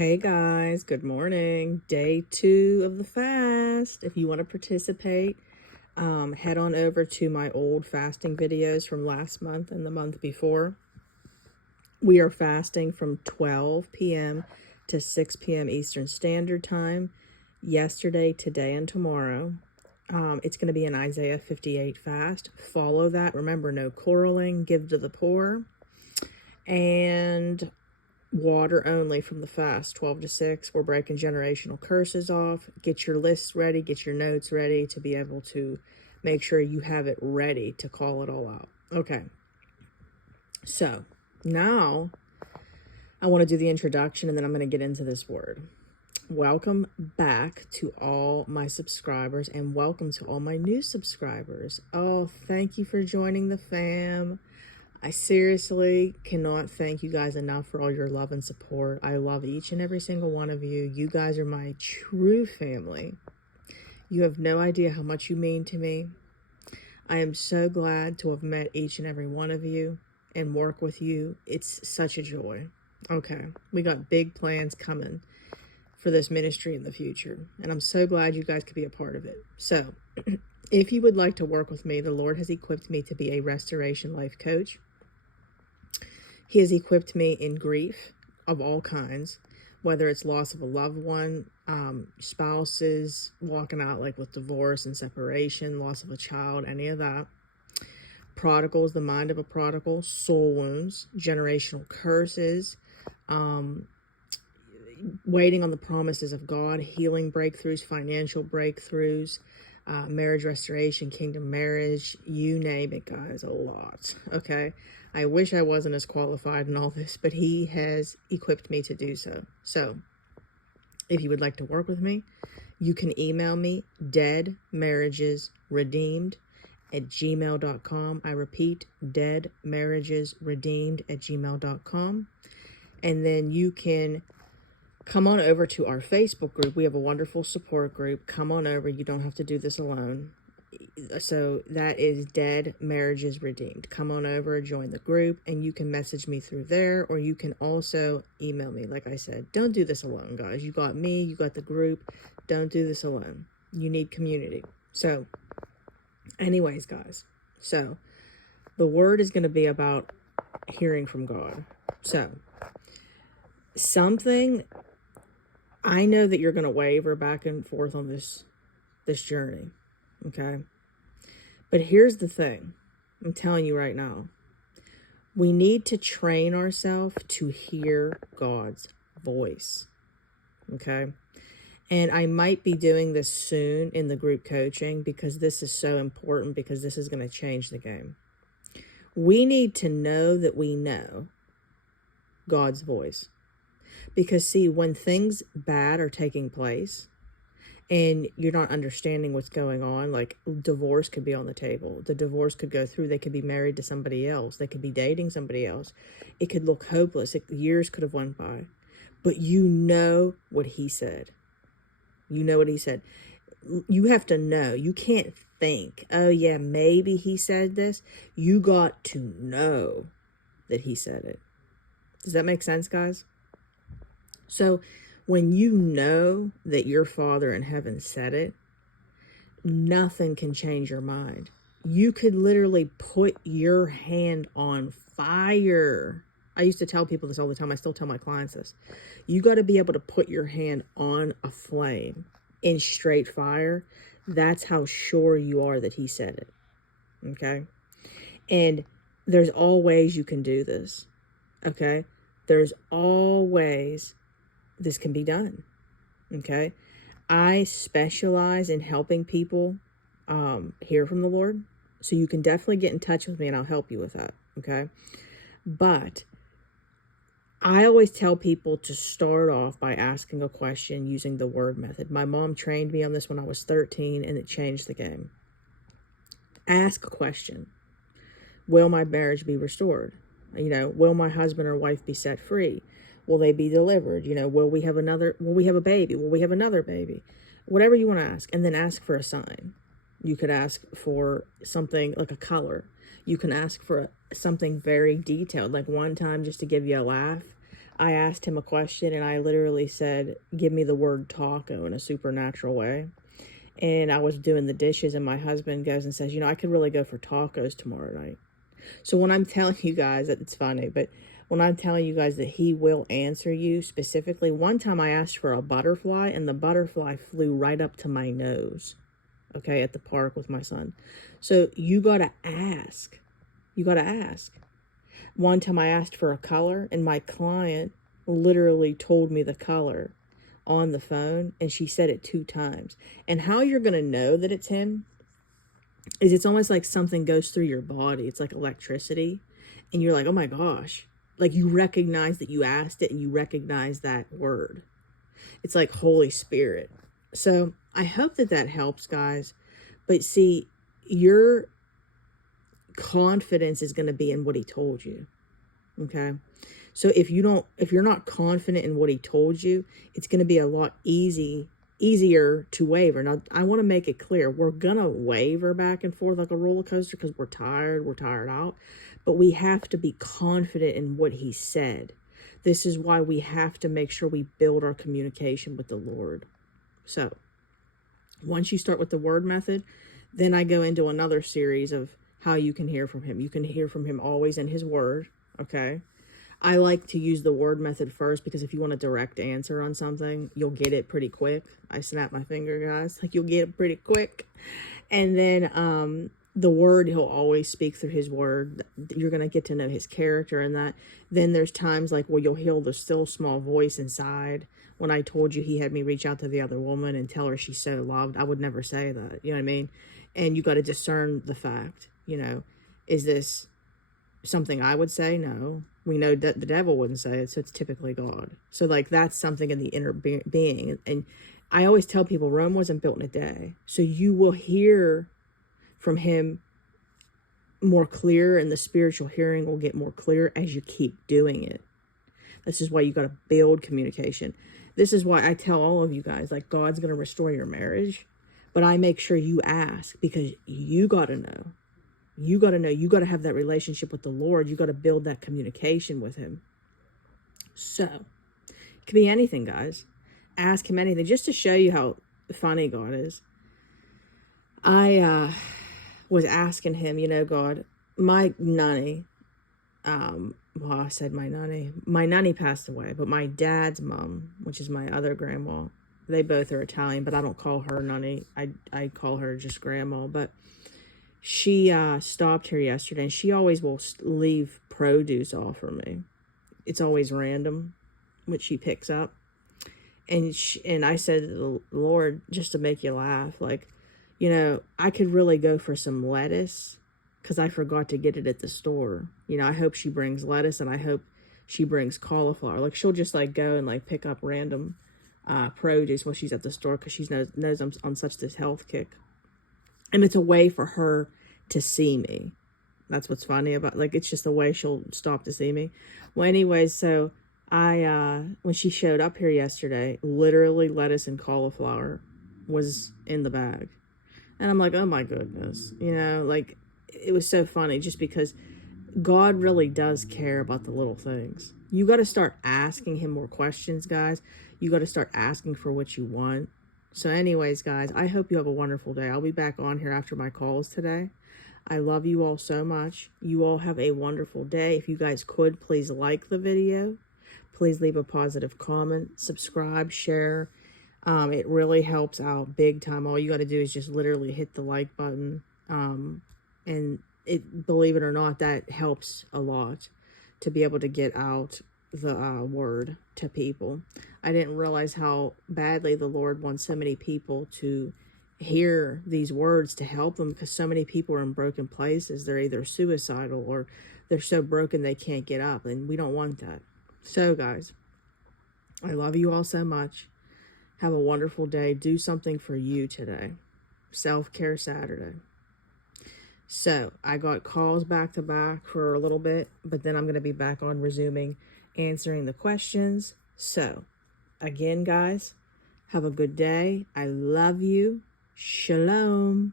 Hey guys, good morning. Day 2 of the fast. If you want to participate, head on over to my old fasting videos from last month and the month before. We are fasting from 12 p.m. to 6 p.m. Eastern Standard Time, yesterday, today, and tomorrow. It's going to be an Isaiah 58 fast. Follow that. Remember, no quarreling, give to the poor, and water only from the fast, 12 to 6. We're breaking generational curses off. Get your lists ready, get your notes ready to be able to make sure you have it ready to call it all out. Okay, so now I want to do the introduction and then I'm going to get into this word. Welcome back to all my subscribers and welcome to all my new subscribers. Oh, thank you for joining the fam. I seriously cannot thank you guys enough for all your love and support. I love each and every single one of you. You guys are my true family. You have no idea how much you mean to me. I am so glad to have met each and every one of you and work with you. It's such a joy. Okay, we got big plans coming for this ministry in the future, and I'm so glad you guys could be a part of it. So, if you would like to work with me, the Lord has equipped me to be a restoration life coach. He has equipped me in grief of all kinds, whether it's loss of a loved one, spouses walking out like with divorce and separation, loss of a child, any of that. Prodigals, the mind of a prodigal, soul wounds, generational curses, waiting on the promises of God, healing breakthroughs, financial breakthroughs, marriage restoration, kingdom marriage, you name it, guys, a lot. Okay, I wish I wasn't as qualified in all this, but he has equipped me to do so. So if you would like to work with me, you can email me deadmarriagesredeemed@gmail.com. I repeat, deadmarriagesredeemed@gmail.com. And then you can come on over to our Facebook group. We have a wonderful support group. Come on over. You don't have to do this alone. So that is Dead Marriages Redeemed. Come on over, join the group, and you can message me through there, or you can also email me. Like I said, don't do this alone, guys. You got me, you got the group. Don't do this alone. You need community. So anyways, guys, so the word is going to be about hearing from God. So something, I know that you're going to waver back and forth on this journey, okay? But here's the thing. I'm telling you right now. We need to train ourselves to hear God's voice, okay? And I might be doing this soon in the group coaching because this is so important, because this is going to change the game. We need to know that we know God's voice. Because see, when things bad are taking place and you're not understanding what's going on, like divorce could be on the table. The divorce could go through. They could be married to somebody else. They could be dating somebody else. It could look hopeless. Years could have went by. But you know what he said. You know what he said. You have to know. You can't think, oh yeah, maybe he said this. You got to know that he said it. Does that make sense, guys? So when you know that your Father in heaven said it, nothing can change your mind. You could literally put your hand on fire. I used to tell people this all the time. I still tell my clients this. You got to be able to put your hand on a flame in straight fire. That's how sure you are that he said it. Okay? And there's all ways you can do this. Okay? There's all ways this can be done. Okay? I specialize in helping people hear from the Lord. So you can definitely get in touch with me and I'll help you with that. Okay? But I always tell people to start off by asking a question using the word method. My mom trained me on this when I was 13 and it changed the game. Ask a question. Will my marriage be restored? Will my husband or wife be set free? Will they be delivered? Will we have a baby? Will we have another baby? Whatever you want to ask. And then ask for a sign. You could ask for something like a color. You can ask for something very detailed. Like one time, just to give you a laugh, I asked him a question and I literally said, give me the word taco in a supernatural way. And I was doing the dishes and my husband goes and says, I could really go for tacos tomorrow night. So when I'm telling you guys, it's funny, but when I'm telling you guys that he will answer you specifically, one time I asked for a butterfly and the butterfly flew right up to my nose, okay, at the park with my son. So you got to ask. You got to ask. One time I asked for a color and my client literally told me the color on the phone and she said it 2 times. And how you're going to know that it's him is it's almost like something goes through your body. It's like electricity. And you're like, oh my gosh. Like you recognize that you asked it and you recognize that word. It's like Holy Spirit. So I hope that that helps, guys. But see, your confidence is going to be in what he told you. Okay. So if you're not confident in what he told you, it's going to be a lot easier to waver. Now, I want to make it clear, we're going to waver back and forth like a roller coaster because we're tired out, but we have to be confident in what he said. This is why we have to make sure we build our communication with the Lord. So once you start with the word method, then I go into another series of how you can hear from him. You can hear from him always in his word, okay? I like to use the word method first because if you want a direct answer on something, you'll get it pretty quick. I snap my finger, guys. Like, you'll get it pretty quick. And then the word, he'll always speak through his word. You're going to get to know his character and that. Then there's times like where you'll hear the still small voice inside. When I told you he had me reach out to the other woman and tell her she's so loved, I would never say that. You know what I mean? And you got to discern the fact, is this something I would say? No. We know that the devil wouldn't say it, so it's typically God. So like that's something in the inner being. And I always tell people Rome wasn't built in a day. So you will hear from him more clear, and the spiritual hearing will get more clear as you keep doing it. This is why you got to build communication. This is why I tell all of you guys, like, God's going to restore your marriage, but I make sure you ask because you got to know. You got to know. You got to have that relationship with the Lord. You got to build that communication with him. So it could be anything, guys. Ask him anything just to show you how funny God is. I was asking him, God, my nanny, I said my nanny passed away, but my dad's mom, which is my other grandma, they both are Italian, but I don't call her nanny. I call her just grandma, but she stopped here yesterday, and she always will leave produce off for me. It's always random, which she picks up. And I said to the Lord, just to make you laugh, like, I could really go for some lettuce because I forgot to get it at the store. I hope she brings lettuce, and I hope she brings cauliflower. Like, she'll just like go and like pick up random produce while she's at the store because she knows I'm on such this health kick. And it's a way for her to see me. That's what's funny about, like, it's just a way she'll stop to see me. Well, anyways, so when she showed up here yesterday, literally lettuce and cauliflower was in the bag. And I'm like, oh my goodness, like, it was so funny just because God really does care about the little things. You got to start asking him more questions, guys. You got to start asking for what you want. So anyways, guys, I hope you have a wonderful day. I'll be back on here after my calls today. I love you all so much. You all have a wonderful day. If you guys could, please like the video. Please leave a positive comment, subscribe, share. It really helps out big time. All you got to do is just literally hit the like button. And believe it or not, that helps a lot to be able to get out the word to people. I didn't realize how badly the Lord wants so many people to hear these words to help them, because so many people are in broken places. They're either suicidal or they're so broken they can't get up, and we don't want that. So guys, I love you all so much. Have a wonderful day. Do something for you today. Self-care Saturday. So I got calls back to back for a little bit, but then I'm going to be back on resuming answering the questions. So again, guys, have a good day. I love you. Shalom.